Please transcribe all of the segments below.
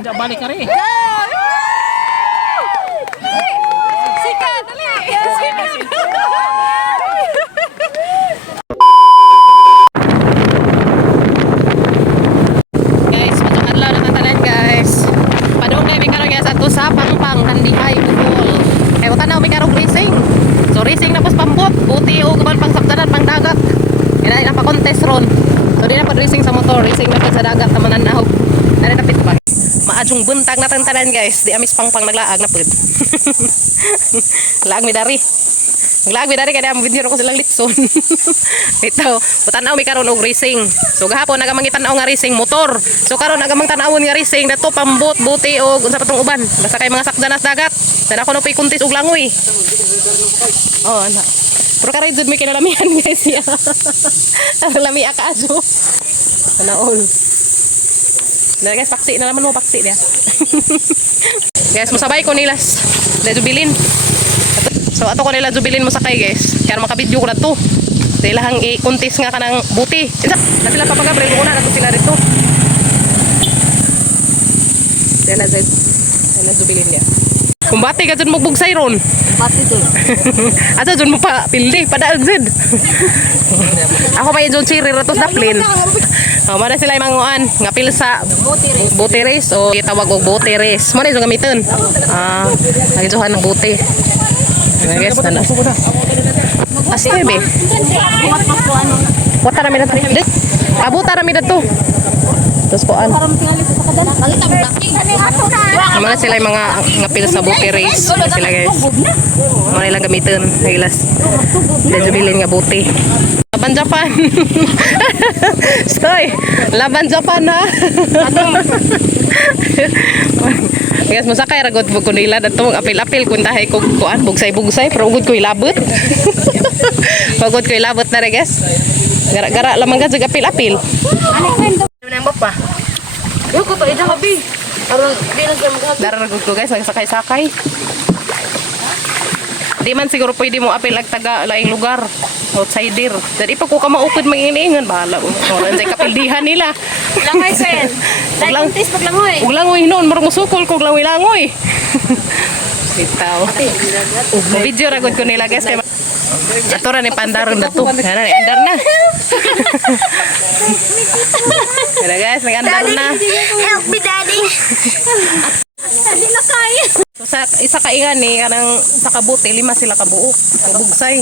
Tidak balik kari. Sikat, dali. Sikat. Guys, macam adlaw na tatalan guys. Padung kay may karon guys ato sa Pangpang Kandihay Bohol. Kay wala na may karong racing. So racing na pos pambot, buti o kuban pang sakdanan pang dagat. Kaya na pa contest ron. So di na pa racing sa motor, racing na pa sa dagat tamanan na. Dari na pitbag. Maadjong buntag na tantanan guys. Di amis Pangpang naglaag na pud. Laag mi dari. Naglaag mi dari kaya ang video ko silang litson. Ito, putanaw mi karon og racing. So gahapon nagamangitan nga racing motor. So karon nagamang tanawon nga racing dato pambot, buti og unsa pa tong uban. Basta kay mga sakdanas dagat. Dala ko no pay kuntis og langoy. Oh, ana. Pero karon jud mi kinalamihan guys ya. Lami aka ajo. Sana all. Nah guys, paksi na naman mo paksi dia. Guys, musabay ko nilas. Da jubilin. So ato ko nila jubilin mo sakay guys. Kaya makabidyo ko na to. Sila hang i-contest nga kanang buti. Isa, na sila papagabrel ko na nato sila rito. Dala zed. Dala jubilin dia. Kumbati ka dyan magbugsay ron. Kumbati dun. Asa dyan mo pa pildi, padaan zed. Ako pa yung dyan siri ratos na plane. Mana sila yung manguan, ngapil sa bote race o itawag og bote race. Mo na yung gamitin. Nagisuhan ng bote. Guys, tanda. Astoy be. Wata rami na to. Abuta rami na to. Terus koan. Mana sila yung mga ngapil sa bote race. Sila guys. Mana nilang gamitin. Nagilas. Dahil jubilin nga bote. Laban Japan. Stoy. Laban Japan ha. Guys, masakay ragot po ko nila dato apil-apil kun tahay ko kuan bugsay-bugsay pero ugod ko ilabot. Pagod ko ilabot na re guys. Gara-gara lamang gud apil-apil. Ano nang bapa? Yo ko to ida habi. Aron di na siya maghabi. Dara ragot ko guys, nagsakay-sakay. Di man siguro pwede mo apil ag taga laing lugar. Outsider. Dari pa ko ka maukod manginingan bahala. Oran say kapildihan nila. Langay sen. Dai kuntis paglangoy. Ug langoy noon murag musukol kog langoy-langoy. Bitaw. Video ra gud ko nila guys kay ato ra ni pandaron na to. Ana ni andar na. Kaya guys, nag-andar na. Help me daddy. Hindi na kaya. So sa isa ka ingan ni kanang sa kabuti 5 sila kabuok. Kabugsay.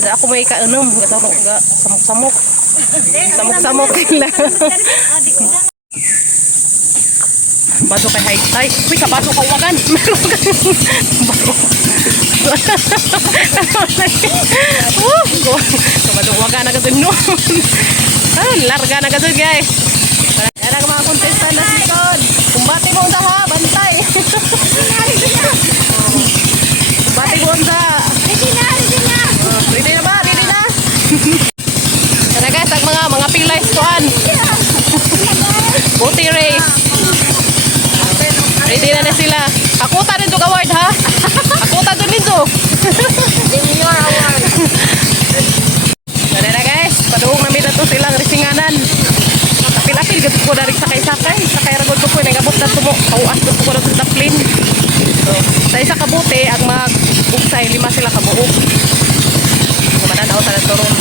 Da ako may kaanom, gatawag ga samok-samok. Samok-samok nila. Baso kay high-tide. Uy, kabaso ka uwagan. Kabaso uwagan na gano'n noon. Larga na gano'n guys. Kaya mga kontestan na sikod. Kumbati mo unta ha, bantay. Kumbati mo unta. Ready na. Ready na ba? Ready na? Kaya guys, ang mga pilays kuhan. Booty race. Ready na sila. Hakuta rin ito award ha. Hakuta doon nito. Senior award. Kaya na guys, paduong namin na ito silang risinganan. Apil-apil gud ko dari sakay-sakay. Sakay ragod ko nagabot na tumo. Pauas ko ko sa plane. So, sa isa kabuti ang magbugsay 5 sila kabuok. Kumanan-aw sa turon.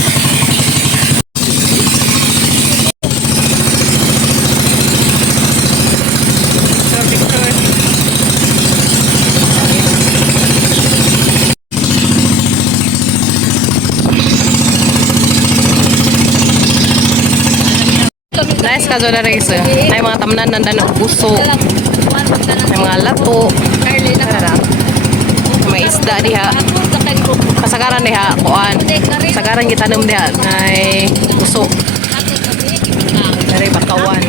Nice ka na race. Ay mga tamnan nandan og buso. Ay mga lato. May isda diha. Kasagaran diha kuan. Kasagaran gitanom diha ay buso. Dari bakawan.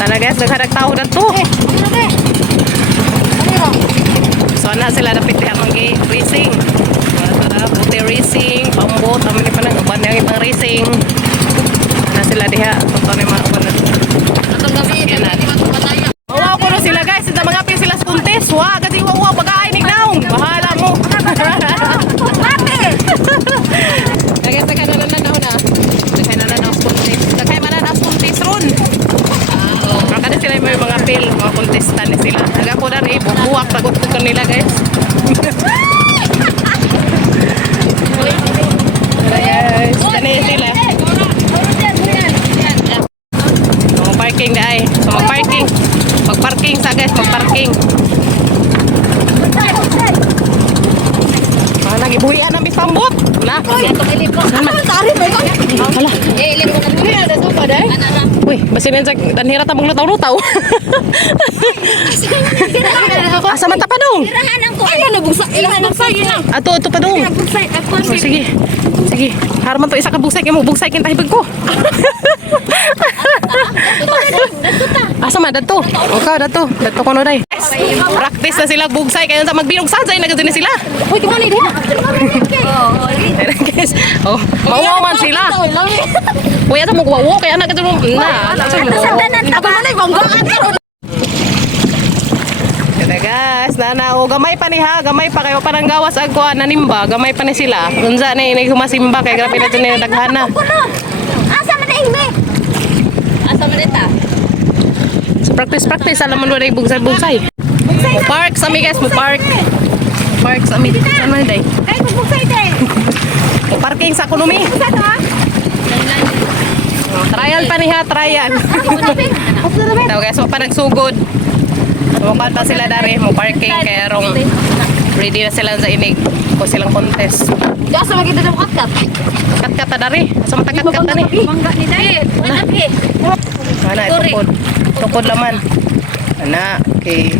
Sana guys, nagharag tao na to. So na sila dapat diha mangi racing. Buti racing, pambot, amin pa nang uban yang ibang racing. Na sila diha, totoo ni mga uban. Atong gabi, di ba pataya. Wow, ko sila guys, sa mga pin sila sa contest. Wa, kasi mauwa pag-ainig naong. Bahala mo. Kaya sa kanalan na na. Sa kanalan na contest. Sa kanalan na contest ron. Kada sila may mga pil, mga contestant sila. Naga ko na rin, bubuwak tagot ko nila guys. Guys, kani sila. So, parking na ay. So, mag-parking. Mag-parking sa guys, mag-parking. Nagibuhian ang bispambot. Wala. Hala. Uy, basin yan sa danhira ta mong lutaw-lutaw. Asa man ta pa dong? Ato, ito pa dong. Oh, sige. Sige. Haraman to isa ka bugsay kay mo bugsay kin tahibig ko. Asa man dato? Okay, dato. Dato kuno day. Practice na sila bugsay kay sa magbinog sajay na gud ni sila. Uy, kimo ni diha? Guys, oh, mauwaw man sila. Kuya sa magwawo kaya na kadto na. Kaya guys, nana o gamay pa ni ha, gamay pa kayo parang gawas agwa nanimba, gamay pa ni sila. Unsa ni humasimba kay grabe na to ni daghana. Asa man ihme? Asa man eta? So practice alam mo na bugsay. Park sa mi guys, mo park. Park sa mi. Saan man day? Ay, bugsay day. Parking sa ekonomi. Trial pa ni ha, trial. Tao guys, pa nagsugod. Mukan pa sila dari, mo parking kaya rong ready na sila sa inig ko silang contest. Diya sa magita ng katkat. Kat-kat ta dari, sa matakat-kat ta ni. Mangga ni day. Manaki. Ana, tukod. Tukod laman. Ana, okay.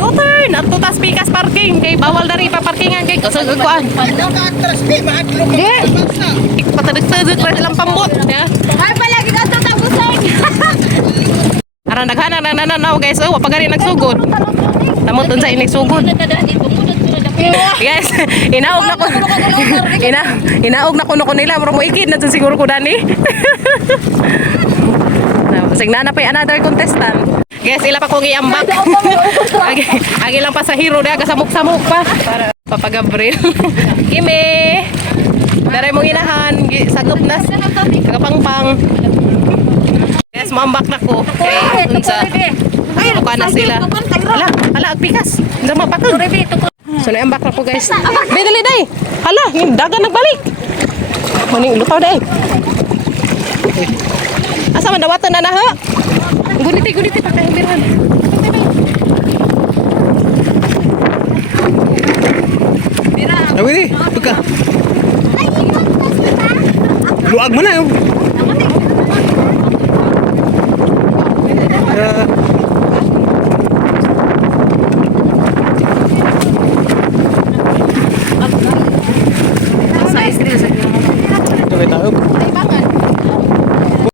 U-turn! At tutas pikas parking. Kay bawal dari pa parkingan kay kusog kuan. Patadagtagag pa silang pambot. Ya. Ay palagi ka sa busay. Aran daghana na nananaw guys. Oh, pagari nagsugod. Tamuton sa inig sugod. Guys, inaog na ko. Inaog na kuno ko nila pero mo ikid na to siguro ko dani. Signana pa another contestant. Guys, ila pa kong iambak. Agi lang pa sa hero daga samok-samok pa para papagabril. Kimi. Daray mo inahan, sagop na kagapangpang. Guys, mambak na ko. Okay, unsa. Ay, ko na sila. Hala, agpikas. Unsa mapakog. So naambak na ko guys. Bidali day. Hala, yung dagan nagbalik. Maning lutaw day. Asa man dawatan na na ha? Guniti pa kay birhan. Awi ni, pagka. Luag mo na yun.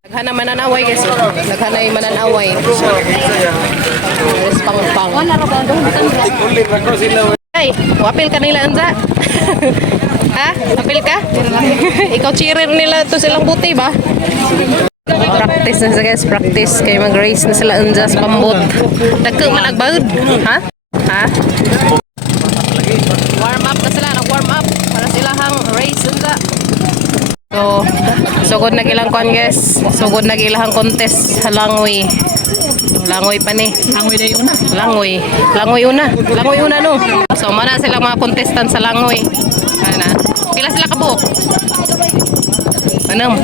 Naghana mananaway guys. Naghana yung mananaway. Yes, pang-pang. Ay, wapil ka nila anza. Ha? Wapil ka? Ikaw cheerer nila to silang buti ba? Practice na sila guys, practice. Kaya mag-race na sila anza sa pambot. Dagko man nagbaud. Ha? Ha? Warm up na sila, nag-warm up para sila hang race anza. So, sugod na ilang kuan guys. Sugod na ilang contest sa langoy. Langoy pa ni. Langoy na una. Langoy. Langoy una. Langoy una no. So, mana sila mga contestant sa langoy. Ana. Pila sila kabuok? Anam.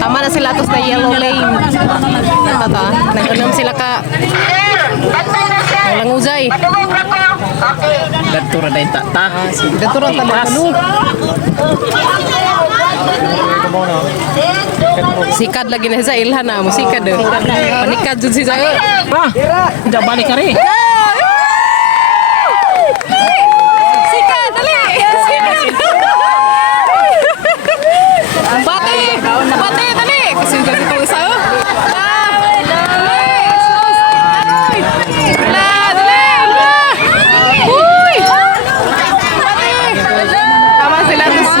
Tama na sila tos na yellow lane. Tata. Nagtanam sila ka. Walang uzay. Datura na yung tata. Datura talaga no. Sikad lagi na sa ilhan na mo sikad eh. Panikad jud si Zayo. Tidak balik ka rin. Sikad dali. Bate. Bate dali. Kasi kasi ko sa.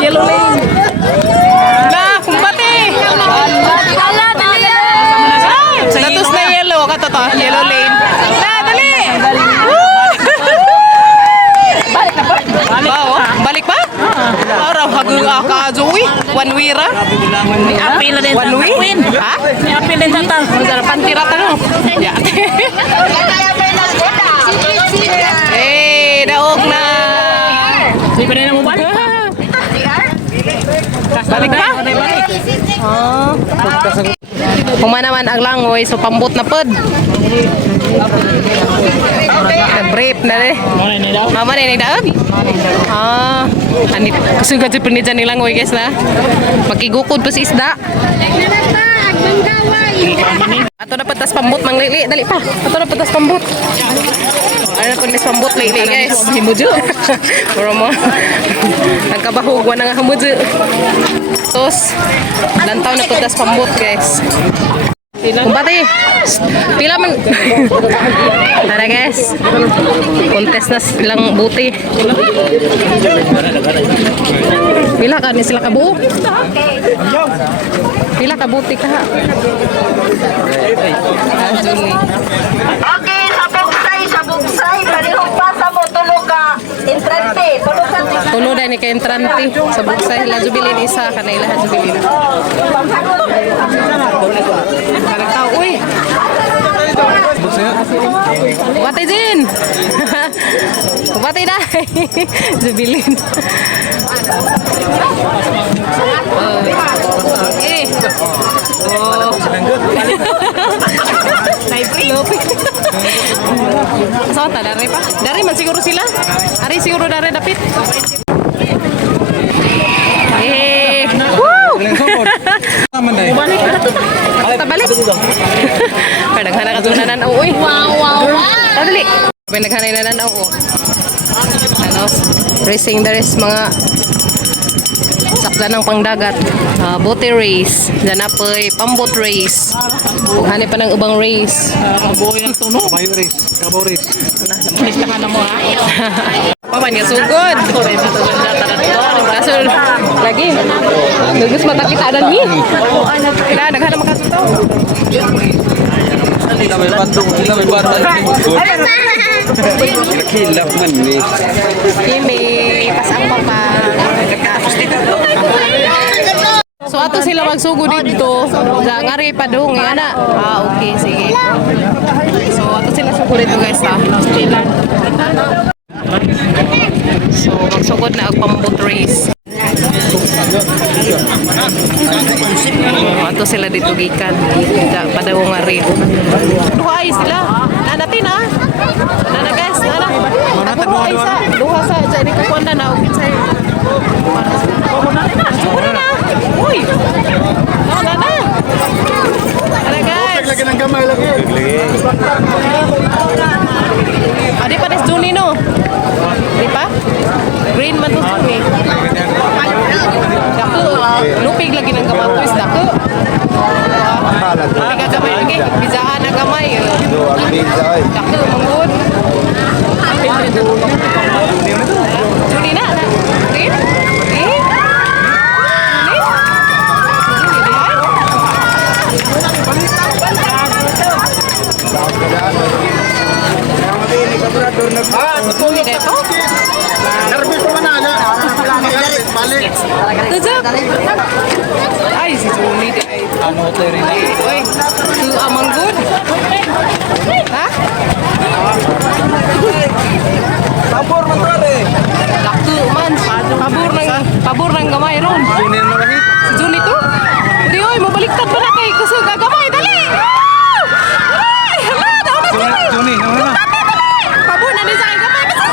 Yellow lane. Nah, kumbate. Status na ba to? Yellow lane. Na, dali! Balik pa? Araw, hagang ka, Joey. One way ra? Apil din One way? Ha? Apil din sa tang. Pantira tanong. Ya. Daog na. Di pa rin mo balik. Balik pa? Humanaman ang langoy, so pambot na pod. Nag-brief na rin. Mama na yung daog? Anit, kusugad si pinidyan ni langoy guys na. Makigukod pa si isda. Ato na patas pambot, manglili. Dali pa. Ato na patas pambot. Ano na patas pambot, lili guys. Himujo. Pero mo. Nagkabahugwa na nga himujo. Tos. Lantaw na patas pambot guys. Kumbati. Pila man. Tara guys. Kontes na silang buti. Pila ka ni sila kabuo? Pila ka buti ka ha? Okay, sabugsay. Palihog pa sa mo, tulog ka. Entrante, tulog ka. Tulo dahil ni ka-entrante. Sa buksay, lajubilin isa. Kanay lahat jubilin. Parang tao, uy! Bati din! Bati dahil! Jubilin. Okay. Oh. Lopi. Saan ta? Dari pa? Dari man siguro sila? Ari siguro dari dapit. Eh. Woo! Tabalik. Naghanay ka tunanan ako, uy. Wow. Dali. Naghanay na ako. Ano? Racing there is mga sakda ng pangdagat. Bote race. Diyan na po pambot race. Hanip pa ng ubang race. Kaboy ng tuno. Kaboy race. Kaboy race. Listahan na mo ha. Paman nga sugod. Kaso lagi. Nugus mata kita dan mi. Kailangan naghanap makasutaw. Sila may bandong. Sila may bandong. Kilap man ni. Kimi, pasang pa. So ato sila magsugod dito. Sa ngari pa dong ana. Okay, sige. So ato sila sugod dito guys ha. So magsugod na ang pambot race. Ato sila dito gikan. Padaw ngari. Duhay sila. Nanatin ha. Nana guys, nana. Ako sa duha sa ini kukuan na okay sa'yo. Siguro na. Uy! Nana! Nana guys! Lagi ng gamay lagi. Adi pa des Juni no? Di pa? Green man to Juni. Dako. Lupig lagi ng gamay to is dako. Lupig gamay lagi. Bizahan na gamay. Dako, manggod. Juni na? Green? Green? Juni na ito? Tuzak! Ay, si Juni na ito. Uy, tu amang good? Ha? Sabor man tare. Lakto man. Pabor ng gamay ron. Juni na lagi. Si Juni to? Hindi, oy, mabaliktad pa na kay kusog gagamay. Dali! Ay, hala, daw na Juni! Juni, naman na. Pabor na din sa akin gamay. Dali!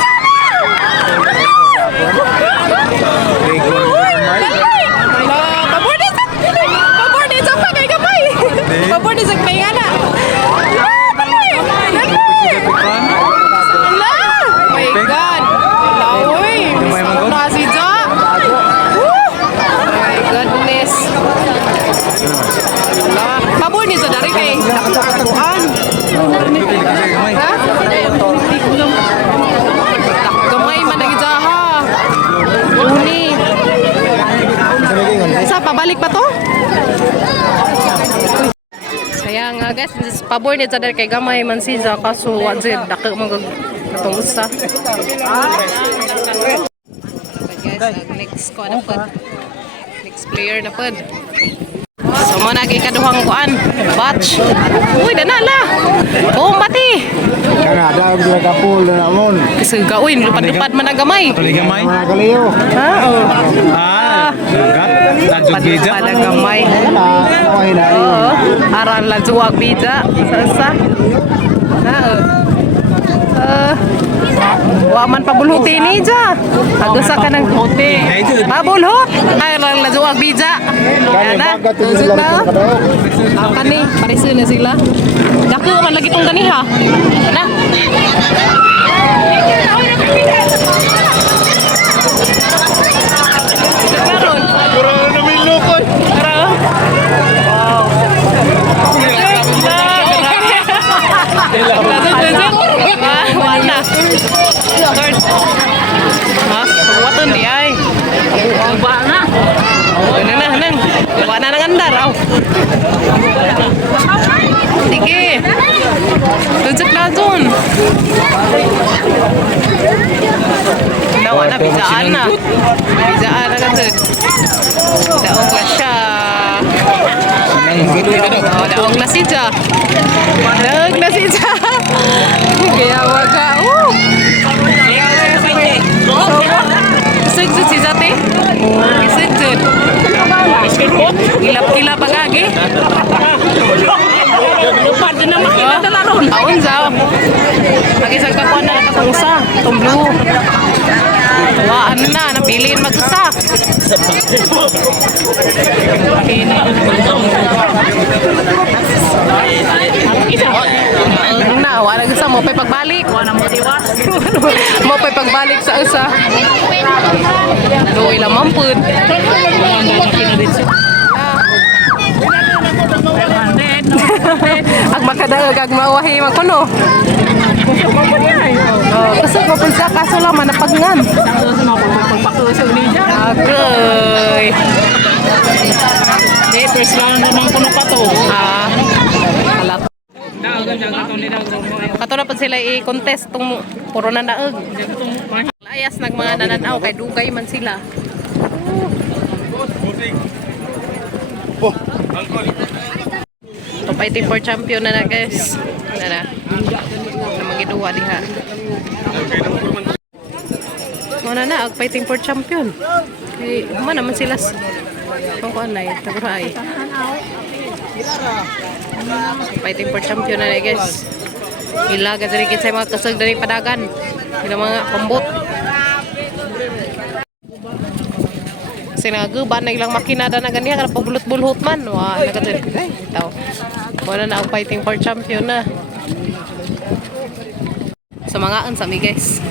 Pabor din sa pa kay gamay. Pabor din sa pahinga na. Dali! Dali! Hala! My God! Hala, oy! Miss na si Ja! My goodness! Hala! Pabor din sa dari kay nakatuan. Ha? Gamay man na gidya ha. Uni. Sa pabalik pa to? Sayang guys, pabor ni Zadar kay gamay man siya kaso wajid dako magag atong usa. Guys, next ko na pod. Next player na pod. So mo na ikaduhang kuan, batch. Uy, danala. Bombati. Kaya ada ang dua kapul na namon. Kasi gawin lupad-lupad man ang gamay. Gamay. Mga kaliyo. Ha? Oh. Lajuk Lupad ang gamay. Okay na. Oo. Aran lajuag bija. Sa. Na. Wa man pabulhuti ni ja. Agusa ka ng hote. Pabulhot. Ay lang lajuag bija. Yana. Tusok na. Akan ni parisun na sila. Dako man lagi tong ganiha. Na. Karon. Kurang na milukon. Karon. Wow. Wala. Third. Ha? Waton di ay. Ba nga. Ano na nang. Wa na nang andar aw. Sige. Tunjuk na dun. Dawa na bijaan na. Bijaan na kadun. Daog na siya. Oh, daog na si Ja. Daog na si Ja. Kaya waga. Sejud si Zati. Sejud. Kilap-kilap agagi. Lupad na makita na laron. Aun zao. Mag-isang kakuan na nakatungsa. Itong blue. Waan na, napiliin mag-usa. Na, wala gusto mo pa'y pagbalik. Wala mo tiwas. Mo pa'y pagbalik sa usa. Doy lang mampun. Ag makadaog ag mawahi magkuno. Oh, kasi ko pulsa kaso lang manapagngan. Agoy. First round naman kuno pa to. Alat. Katulad pa sila i-contest tong puro na naog. Layas nag mga nananaw kay dugay man sila. Ito fighting for champion na guys. Na magiduwa diha. Mana na ag fighting for champion. Kay man naman sila kung anay taguray. Fighting for champion na guys. Ilaga diri kit sa mga kasag dari padagan. Ila mga pambot. Sinaguban na ilang makinada na ganiya kana pabulot-bulhot man. Wa nagadiri. Taw. Wala na ang fighting for champion na. Sa mga ansa mi guys.